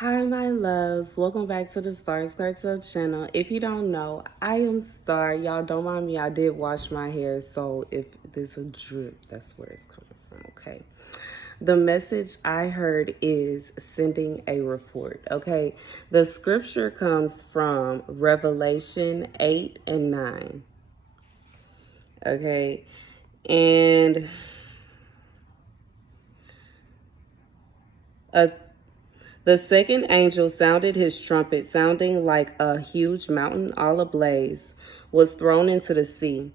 Hi, my loves. Welcome back to the Starscartel channel. If you don't know, I am Star. Y'all don't mind me. I did wash my hair, so if there's a drip, that's where it's coming from, okay? The message I heard is sending a report, okay? The scripture comes from Revelation 8 and 9, okay? And the second angel sounded his trumpet, sounding like a huge mountain all ablaze, was thrown into the sea.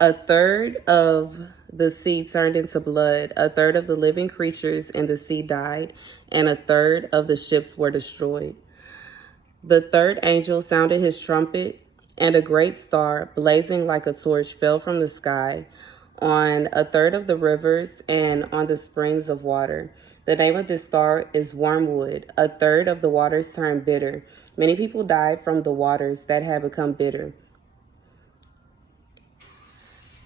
A third of the sea turned into blood, a third of the living creatures in the sea died, and a third of the ships were destroyed. The third angel sounded his trumpet, and a great star, blazing like a torch, fell from the sky on a third of the rivers and on the springs of water. The name of this star is Wormwood. A third of the waters turned bitter. Many people died from the waters that had become bitter.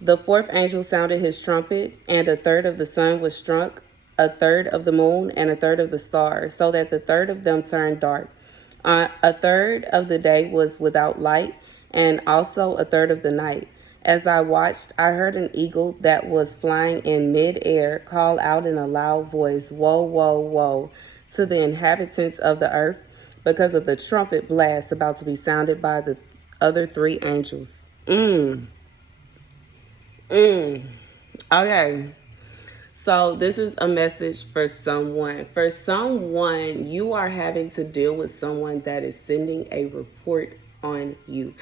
The fourth angel sounded his trumpet, and a third of the sun was struck, a third of the moon, and a third of the stars, so that the third of them turned dark. A third of the day was without light, and also a third of the night. As I watched, I heard an eagle that was flying in mid-air call out in a loud voice, "Woe, woe, woe to the inhabitants of the earth, because of the trumpet blast about to be sounded by the other three angels." Okay. So this is a message for someone. For someone, you are having to deal with someone that is sending a report on you.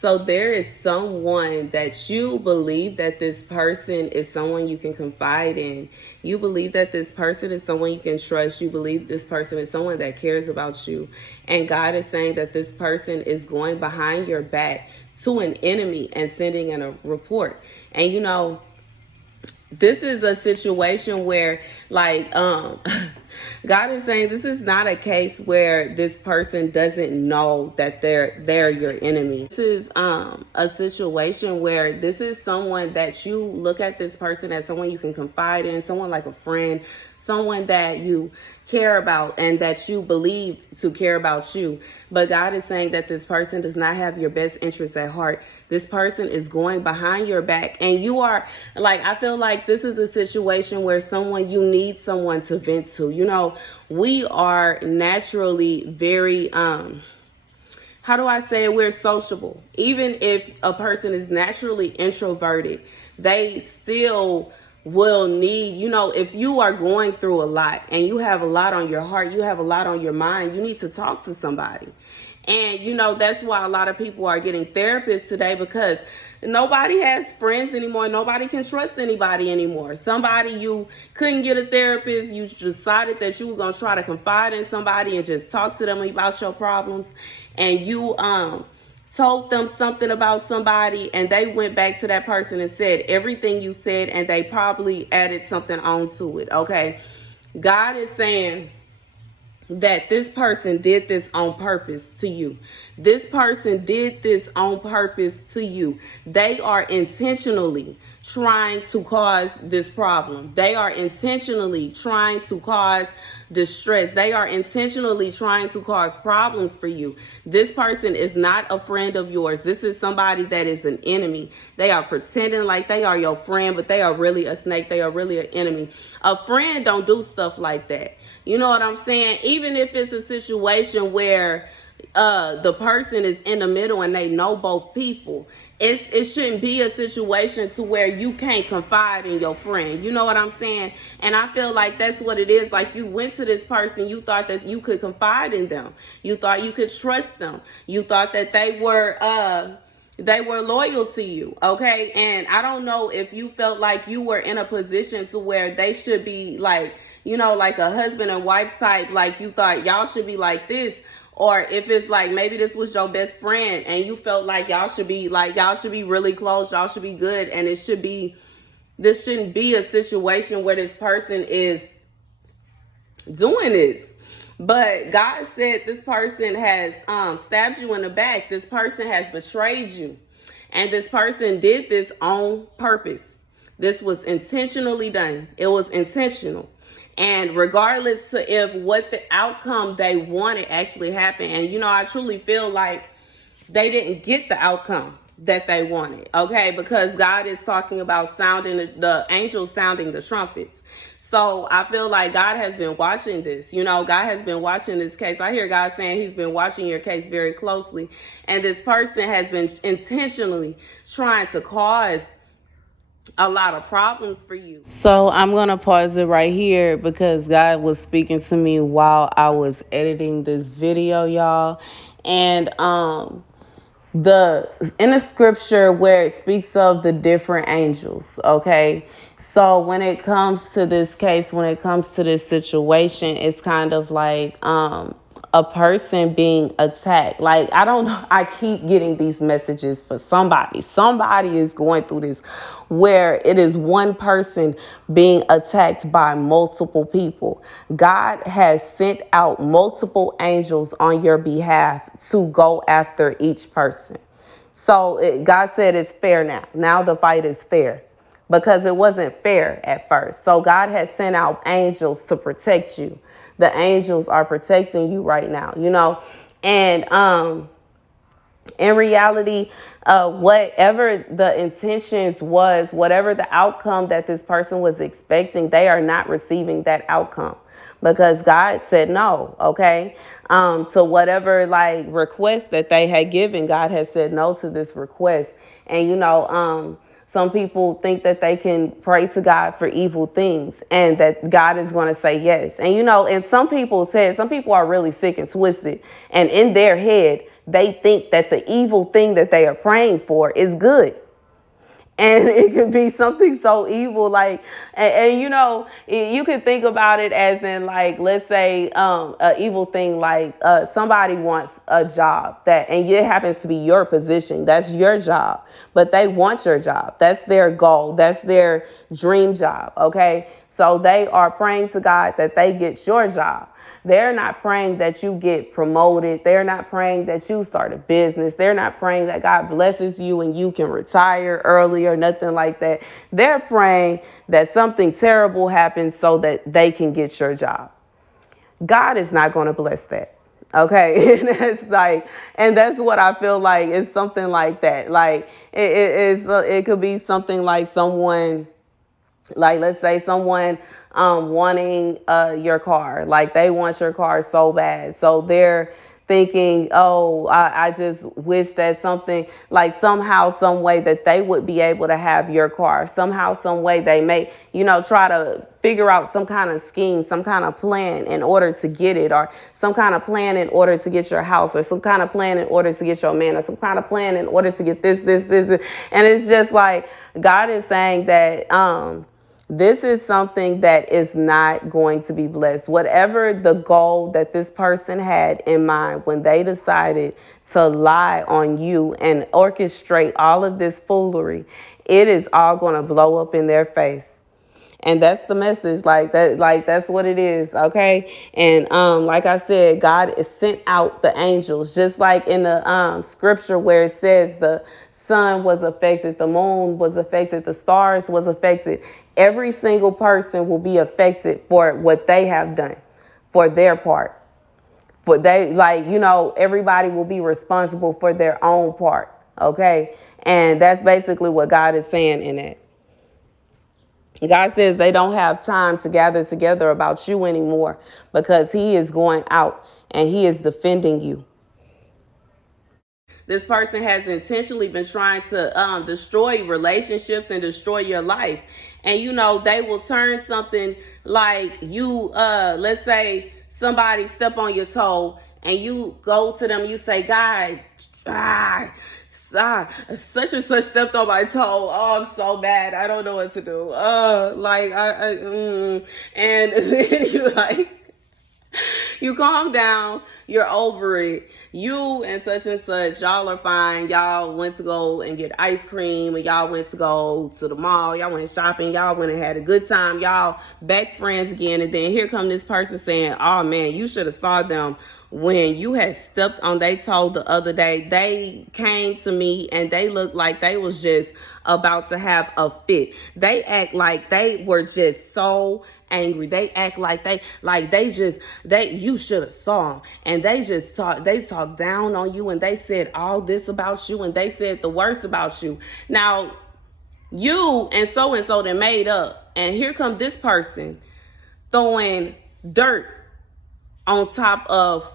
So there is someone that you believe that this person is someone you can confide in. You believe that this person is someone you can trust. You believe this person is someone that cares about you. And God is saying that this person is going behind your back to an enemy and sending in a report. And you know, this is a situation where, like, God is saying this is not a case where this person doesn't know that they're your enemy. This is a situation where this is someone that you look at this person as someone you can confide in, someone like a friend, someone that you care about and that you believe to care about you. But God is saying that this person does not have your best interests at heart. This person is going behind your back, and you are like, I feel like this is a situation where you need someone to vent to. You know, we are naturally very, how do I say it? We're sociable. Even if a person is naturally introverted, they still will need, you know, if you are going through a lot and you have a lot on your heart, you have a lot on your mind, you need to talk to somebody. And, you know, that's why a lot of people are getting therapists today, because nobody has friends anymore. Nobody can trust anybody anymore. Somebody, you couldn't get a therapist. You decided that you were going to try to confide in somebody and just talk to them about your problems. And you, told them something about somebody, and they went back to that person and said everything you said, and they probably added something onto it, okay? God is saying that this person did this on purpose to you. This person did this on purpose to you. They are intentionally trying to cause this problem. They are intentionally trying to cause distress. They are intentionally trying to cause problems for you. This person is not a friend of yours. This is somebody that is an enemy. They are pretending like they are your friend, but they are really a snake. They are really an enemy. A friend don't do stuff like that. You know what I'm saying? Even if it's a situation where the person is in the middle and they know both people, it shouldn't be a situation to where you can't confide in your friend. You know what I'm saying? And I feel like that's what it is. Like, you went to this person, you thought that you could confide in them. You thought you could trust them. You thought that they were loyal to you, okay? And I don't know if you felt like you were in a position to where they should be like, you know, like a husband and wife type, like you thought y'all should be like this. Or if it's like maybe this was your best friend and you felt like y'all should be really close, y'all should be good, and this shouldn't be a situation where this person is doing this. But God said this person has stabbed you in the back. This person has betrayed you. And this person did this on purpose. This was intentionally done. It was intentional. And regardless to if what the outcome they wanted actually happened, and I truly feel like they didn't get the outcome that they wanted, okay? Because God is talking about sounding the angels sounding the trumpets. So I feel like God has been watching this. God has been watching this case. I hear God saying he's been watching your case very closely. And this person has been intentionally trying to cause a lot of problems for you. So I'm going to pause it right here because God was speaking to me while I was editing this video, y'all. And in the scripture where it speaks of the different angels, okay? So when it comes to this case, when it comes to this situation, it's kind of like a person being attacked. Like, I don't know, I keep getting these messages for somebody. Somebody is going through this where it is one person being attacked by multiple people. God has sent out multiple angels on your behalf to go after each person. So God said it's fair now. Now the fight is fair because it wasn't fair at first. So God has sent out angels to protect you. The angels are protecting you right now, and in reality, whatever the intentions was, whatever the outcome that this person was expecting, they are not receiving that outcome because God said no, okay? So whatever request that they had given, God has said no to this request. And some people think that they can pray to God for evil things and that God is going to say yes. And some people are really sick and twisted, and in their head, they think that the evil thing that they are praying for is good. And it could be something so evil, you can think about it as in, let's say, an evil thing, somebody wants a job and it happens to be your position. That's your job, but they want your job. That's their goal. That's their dream job. Okay. So they are praying to God that they get your job. They're not praying that you get promoted. They're not praying that you start a business. They're not praying that God blesses you and you can retire early or nothing like that. They're praying that something terrible happens so that they can get your job. God is not going to bless that. Okay. And that's what I feel like is something like that. It could be something like someone, let's say someone wanting your car. They want your car so bad. So they're thinking, oh, I just wish that something somehow, some way that they would be able to have your car. Somehow, some way they may, try to figure out some kind of scheme, some kind of plan in order to get it, or some kind of plan in order to get your house, or some kind of plan in order to get your man, or some kind of plan in order to get this. And it's just like God is saying that this is something that is not going to be blessed. Whatever the goal that this person had in mind when they decided to lie on you and orchestrate all of this foolery, it is all going to blow up in their face. And that's the message, that's what it is, okay? And like I said, God has sent out the angels, just like in the scripture where it says the sun was affected, the moon was affected, the stars was affected. Every single person will be affected for what they have done, for their part. But everybody will be responsible for their own part, okay? And that's basically what God is saying in it. God says they don't have time to gather together about you anymore because he is going out and he is defending you. This person has intentionally been trying to destroy relationships and destroy your life. And, they will turn something like you, let's say somebody step on your toe and you go to them, you say, God, such and such stepped on my toe. Oh, I'm so bad. I don't know what to do. And then you you calm down, you're over it. You and such, y'all are fine. Y'all went to go and get ice cream, and y'all went to go to the mall. Y'all went shopping. Y'all went and had a good time. Y'all back friends again. And then here come this person saying, oh man, you should have saw them when you had stepped on their toe the other day. They came to me and they looked like they was just about to have a fit. They act like they were just so angry. They act like you should have saw them, and they talked down on you, and they said all this about you, and they said the worst about you. Now, you and so they made up, and here come this person throwing dirt on top of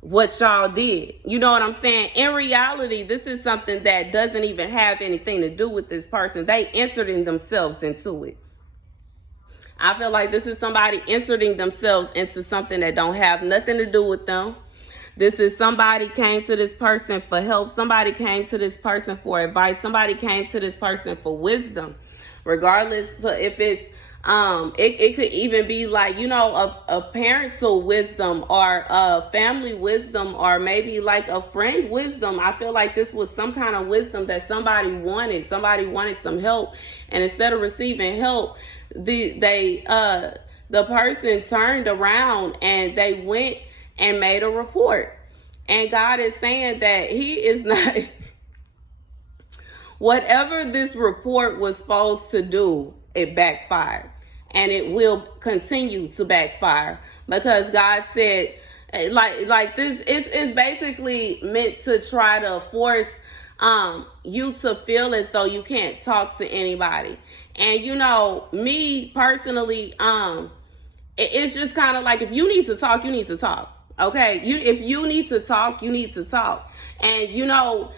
what y'all did. You know what I'm saying? In reality, this is something that doesn't even have anything to do with this person. They inserting themselves into it. I feel like this is somebody inserting themselves into something that don't have nothing to do with them. This is somebody came to this person for help. Somebody came to this person for advice. Somebody came to this person for wisdom. Regardless if it's it could even be like, you know, a parental wisdom or a family wisdom, or maybe like a friend wisdom. I feel like this was some kind of wisdom that somebody wanted. Somebody wanted some help, and instead of receiving help, the person turned around and they went and made a report. And God is saying that He is not whatever this report was supposed to do, it backfired. And it will continue to backfire, because God said, like this is basically meant to try to force you to feel as though you can't talk to anybody. And you know, me personally, it's just kind of like, if you need to talk, you need to talk. Okay, if you need to talk, you need to talk. And you know,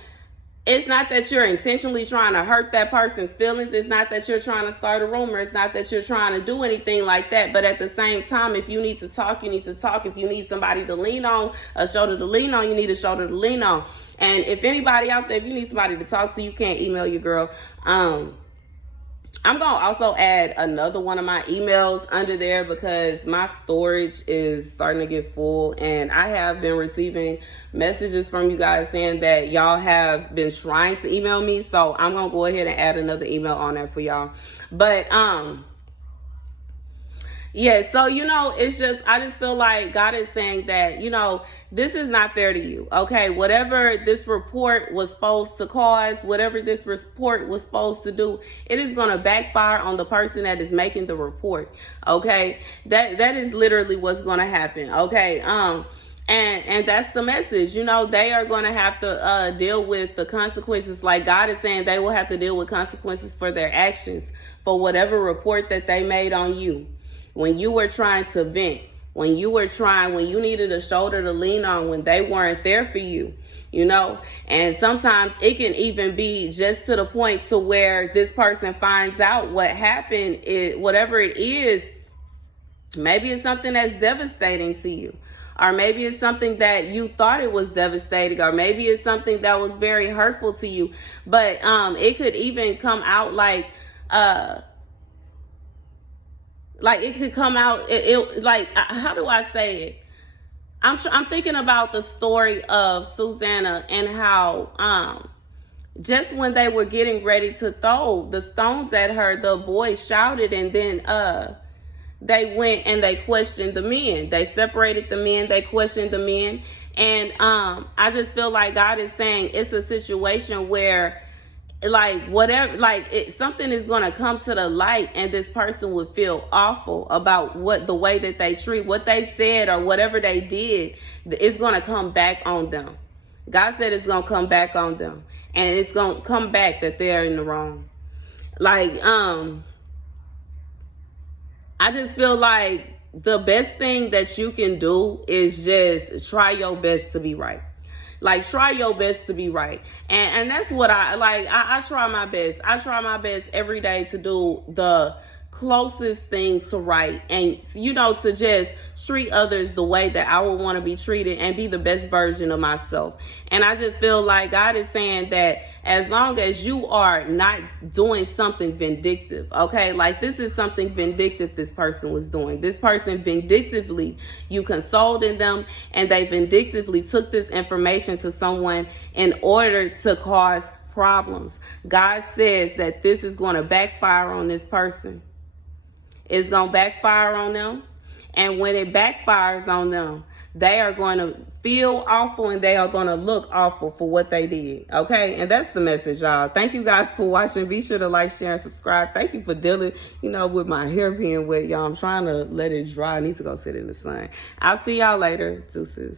it's not that you're intentionally trying to hurt that person's feelings. It's not that you're trying to start a rumor. It's not that you're trying to do anything like that. But at the same time, if you need to talk, you need to talk. If you need somebody to lean on, a shoulder to lean on, you need a shoulder to lean on. And if anybody out there, if you need somebody to talk to, you can't email your girl. I'm going to also add another one of my emails under there, because my storage is starting to get full, and I have been receiving messages from you guys saying that y'all have been trying to email me. So I'm going to go ahead and add another email on there for y'all. But, yeah, so, you know, I just feel like God is saying that, you know, this is not fair to you. Okay, whatever this report was supposed to cause, whatever this report was supposed to do, it is going to backfire on the person that is making the report. Okay, that is literally what's going to happen. Okay, and that's the message. You know, they are going to have to deal with the consequences. Like God is saying, they will have to deal with consequences for their actions, for whatever report that they made on you. When you were trying to vent, when you needed a shoulder to lean on, when they weren't there for you, you know. And sometimes it can even be just to the point to where this person finds out what happened, whatever it is. Maybe it's something that's devastating to you, or maybe it's something that you thought it was devastating, or maybe it's something that was very hurtful to you. But it could even come out like it could come out, like, how do I say it? I'm thinking about the story of Susanna, and how just when they were getting ready to throw the stones at her, the boys shouted, and then they went and they questioned the men. They separated the men, they questioned the men. And I just feel like God is saying it's a situation where, like, whatever, like, something is going to come to the light, and this person would feel awful about the way that they treat, what they said, or whatever they did. It's going to come back on them. God said it's going to come back on them, and it's going to come back that they're in the wrong. Like, I just feel like the best thing that you can do is just try your best to be right. Like, try your best to be right. And that's what I like. I try my best. I try my best every day to do the closest thing to right, and, you know, to just treat others the way that I would want to be treated, and be the best version of myself. And I just feel like God is saying that as long as you are not doing something vindictive, okay, like, this is something vindictive this person was doing. This person vindictively, you consoled in them, and they vindictively took this information to someone in order to cause problems. God says that this is going to backfire on this person. It's going to backfire on them. And when it backfires on them, they are going to feel awful and they are going to look awful for what they did. Okay. And that's the message, y'all. Thank you guys for watching. Be sure to like, share, and subscribe. Thank you for dealing, with my hair being wet, y'all. I'm trying to let it dry. I need to go sit in the sun. I'll see y'all later. Deuces.